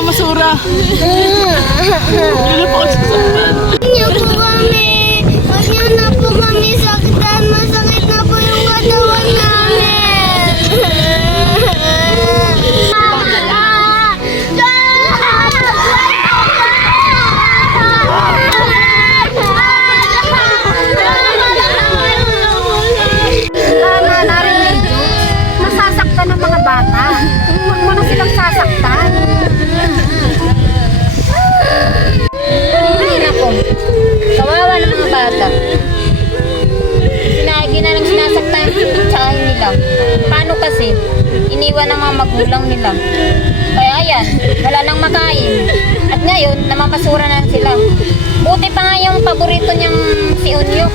namamasura. Hindi na po kasi saktan. Niyo po kami. Huwag niyo na po kami saktan. Masakit na po yung katawan namin. Tama na rin medyo. Nasasaktan ng mga bata. Huwag mo na silang sasaktan. Ay, nako. Kawawa ng mga bata. Sinagi na lang sinasaktan. Tsaka hindi lang. Paano kasi? Iniwan ng mga magulang nila. Kaya ayan, wala nang makain. At ngayon, namamasura na sila. Buti pa nga yung paborito niyang si Unyo.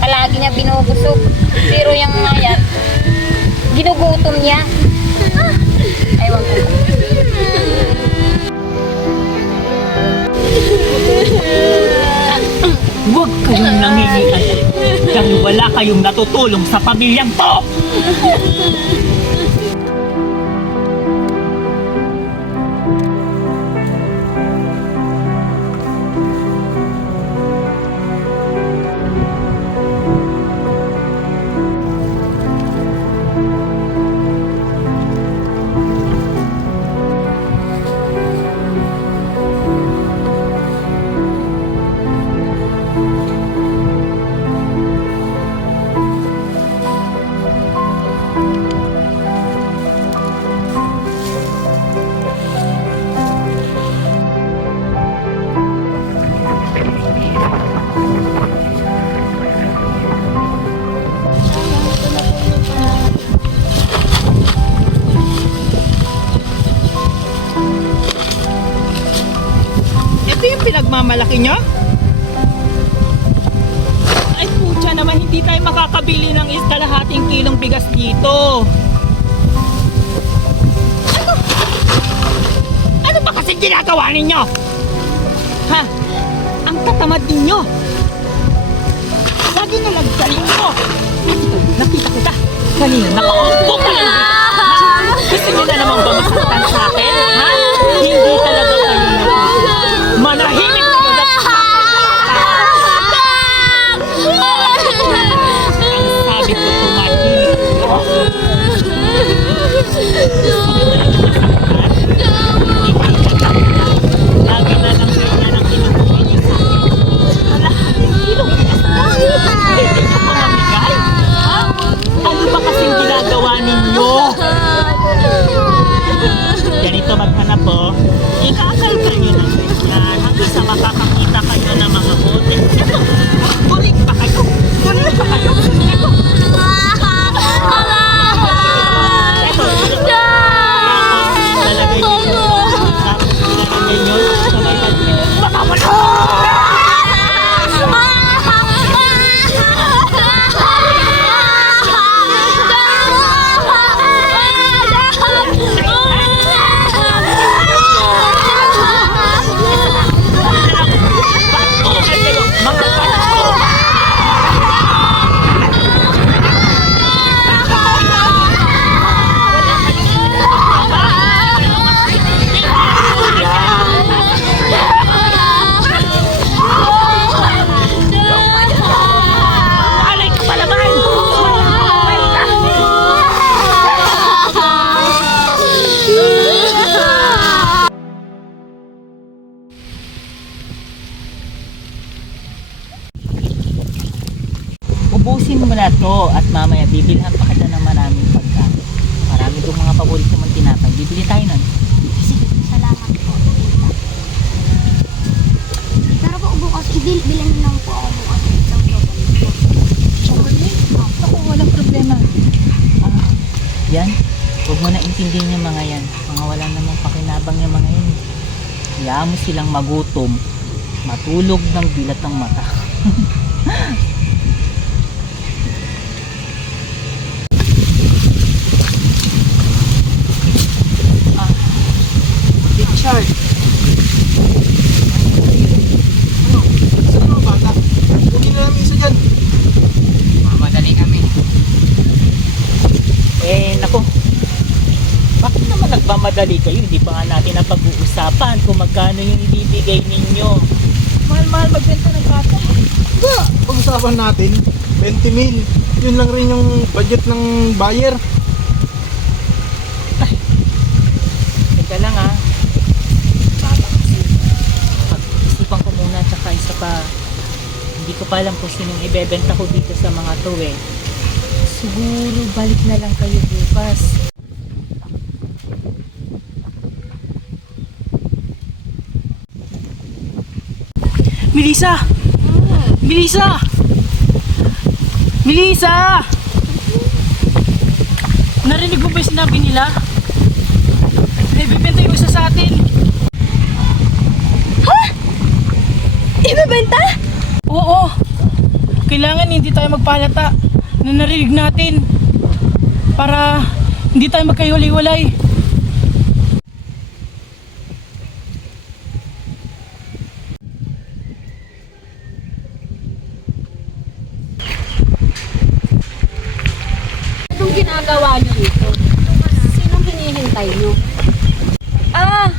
Palagi niya binubusog. Pero yung ayan, ginugutom niya. Ewan ko. Huwag kayong nangingian dahil wala kayong natutulong sa pamilyang to! Ito yung pinagmamalaki nyo? Ay putya naman, hindi tayo makakabili ng kalahating kilong bigas dito. Ano ba kasi ginagawa ninyo? Ha? Ang tatamad ninyo. Lagi na nagdaling mo. Nakita kita. Kanina nakaupo ka lang dito. Ha? Gusto nyo na naman ba masaktan sa akin? Ha? Hindi talaga kayo natutunan. Manahimik kayo na ang sabi ko, tumahimik ko. Lagi na lang ganyan ang kinukuha niyo sa akin. Kalahating kilong bigas na. Hindi niyo pa mamigay. Ha? Ano ba kasing ginagawa ninyo? Ganito maghanap po. Ikakalkal nyo ng ganyan hanggang sa makakakita kayo ng mga bote. Ito! Tuling pa kayo! Tuling pa kayo! Ito! Ito! Tapos, lalagay nyo yun. Tapos, lalagay nyo sa may pagkain. Matawala! Ubusin mo na to at mamaya bibilhan pa kita ng maraming pagkain. Marami itong mga paborito mong tinapay. Bibili tayo nun. Sige, salamat po. Pero po bukas, bilhin niyo lang po ako bukas. Isang Chocolate? Ako, walang problema. Yan. Huwag mo na intindihin yung mga yan. Mga wala namang pakinabang yung mga yan. Hayaan mo silang magutom. Matulog ng bilat ng mata. Richard. Ano? Isa na mga bata. Kunin na namin isa dyan. Mamadali kami. Naku. Bakit naman nagmamadali? nagmamadali kayo, hindi pa nga natin napag-uusapan kung magkano yung ibibigay ninyo. Mahal-mahal magbenta ng bata. Ba, pag-usapan natin, 20 mil. Yun lang rin yung budget ng buyer. Teka lang ha. Bata kasi. Pag-isipan ko muna, tsaka isa pa, hindi ko pa alam kung sinong ibebenta ko dito sa mga to eh. Siguro balik na lang kayo bukas. Melissa! Melissa! Melissa! Narinig mo ba yung sinabi nila? Ibibenta yung isa sa atin. Ibebenta? Oo. Kailangan hindi tayo magpalata na narinig natin para hindi tayo magkahiwalay-walay. Anong ginagawa niyo dito? Sinong hinihintay niyo? Ah,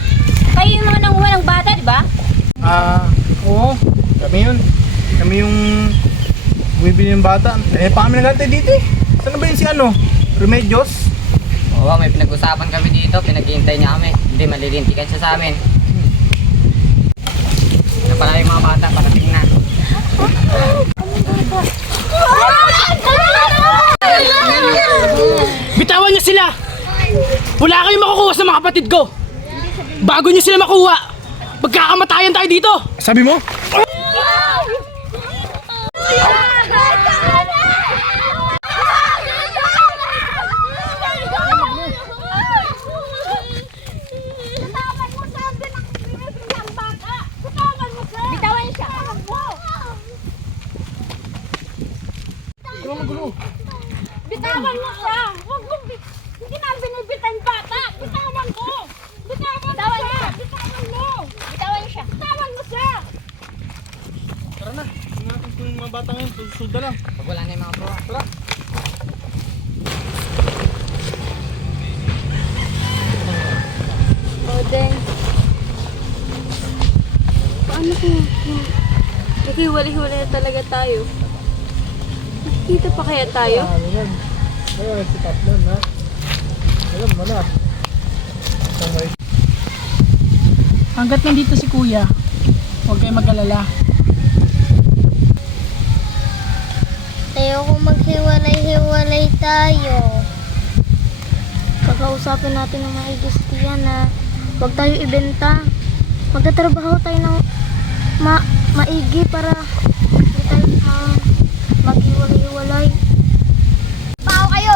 kayo yung mga nanguha ng bata, di ba? Oo. Kami yun. Kami yung bumibili ng bata. Eh, pa kami nagantay dito eh. Saan na ba yun si ano? Remedios? Oo, may pinag-usapan kami dito, pinag-iintay niya kami. Hindi, malilintikan siya sa amin. Ano pala yung mga bata, parating na. Bitawan niyo sila! Wala kayong makukuha sa mga kapatid ko! Bago niyo sila makuha, magkakamatayan tayo dito! Sabi mo? Bitawan siya. Bitawan mo siya. Huwag mo, hindi na binibitan bata. Bitawan ko. Bitawan siya. Bitawan mo. Bitawan siya. Bitawan mo siya. Tara na. Tingnan natin kung yung mga bata ngayon, susud na lang. Pag wala na yung mga bro. Tara. Odeng. Paano kung naghiwalay-hiwalay na talaga tayo? Nakikita pa kaya tayo? Ano yan? Ayun, si Tatlon ha. Alam mo na. Okay. Hanggat nandito si Kuya, huwag kayong mag-alala. Ayoko maghiwalay-hiwalay tayo. Kakausapin natin ng maigis tiyan na huwag tayo ibenta. Magtatrabaho tayo ng maigi para hindi tayo maghiwalay-hiwalay. Trabaho kayo!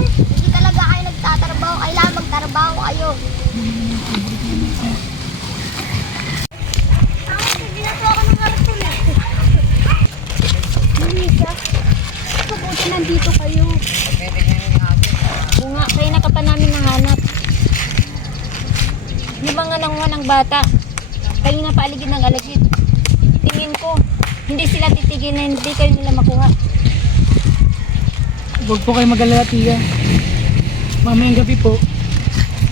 Hindi talaga kayo nagtatrabaho. Kailangan magtrabaho kayo. Mabuti nandito kayo. Oo nga, kaya na ka pa namin nahanap. Yung mga nanguha ng bata, kayo na paaligid ng alagid. Tingin ko, hindi sila titigil na hindi kayo nila makuha. Huwag po kayong mag-alala, Tia. Mamayang gabi po,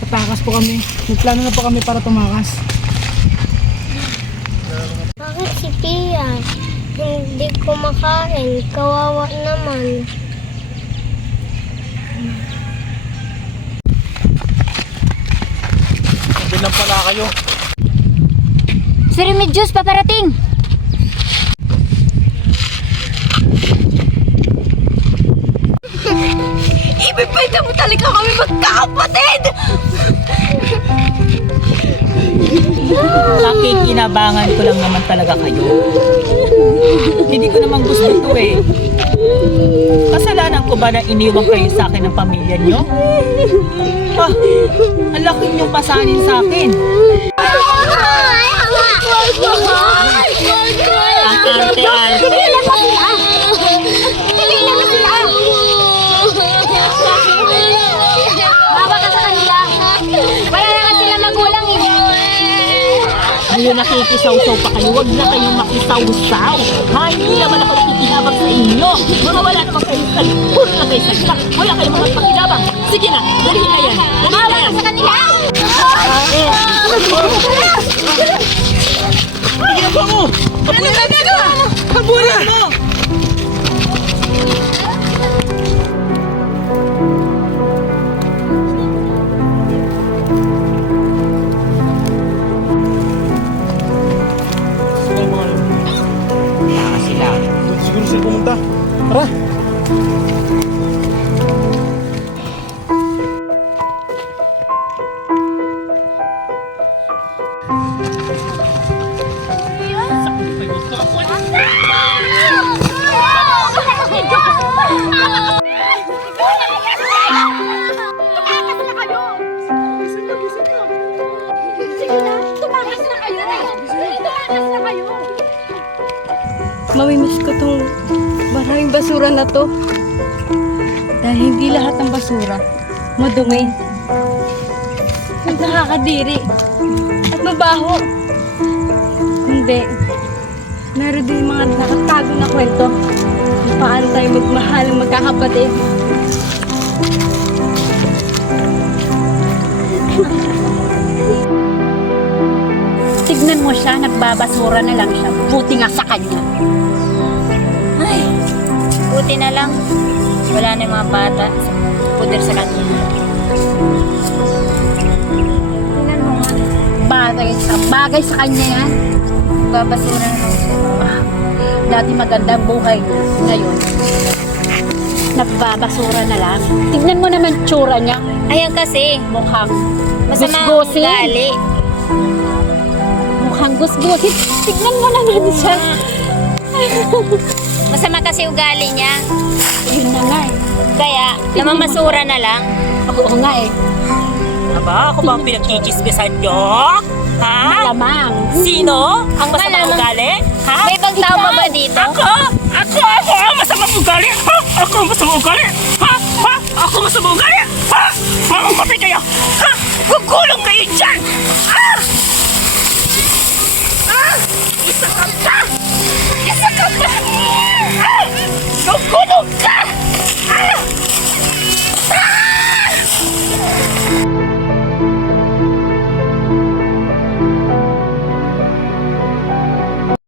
tatakas po kami. Nagplano na po kami para tumakas. Bakit si Pia? Hindi kumakain. Kawawa naman. Sabi lang pala kayo. Si Remedios, paparating! Ibibenta mo talaga kami magkakapatid! Nakikinabangan ko lang naman talaga kayo. Hindi ko naman gusto ito eh. Kasalanan ko ba na iniwan kayo sa akin ng pamilya nyo? Ah, ang laki niyong pasanin sa akin. Ang arte-arte. Bawa ka sa kanila. Wala na nga sila magulang eh. Ayun nakikisaw-saw pa kayo, huwag na kayong makisaw-saw. Ha, hindi naman ako nakikinabang sa inyo. Mga wala naman kayong salit. Puro na kayo salita. Wala kayong mga pakinabang. Sige na, dalihin na yan. Dalihin na yan. Sa kanila! Ginagawa mo! Kaburan mo! Sila. Siguro sila pumunta. Tara. Tumakas na kayo! Tumakas na kayo! Mamimiss ko tong maraming basura na to. Dahil hindi lahat ng basura madumi. At nakakadiri. At mabaho. Hindi. Meron din mga nakatago na kwento kung paano tayo magmahal ng magkakapatid. Tignan mo siya, nagbabasura na lang siya. Buti nga sa kanya. Ay, buti na lang. Wala na yung mga bata. Puder sa kanya. Tingnan mo nga. Bagay sa kanya yan. Babasura na lang siya. Dati magandang buhay niya. Ngayon, nagbabasura na lang. Tignan mo naman tsura niya. Ayan kasi, Mukhang masama ang gusgusin. ugali. Mukhang gusgusin. Tignan mo naman siya. Masama kasi ugali niya. Yun na nga eh. Kaya, namamasura na lang. Oo nga eh. Aba, ako ba ang pinagkikismisan nyo? Ha? Malamang. Sino? Ang masamang Malamang. ugali? Ha? May ibang tao pa ba dito? Ako ang masamang ugali! Ha? Ako ang masamang ugali! Ha? Ha? Ako ang masamang ugali! Ha? Ha? Kapit kayo! Ha? Gugulong kayo dyan! Ah!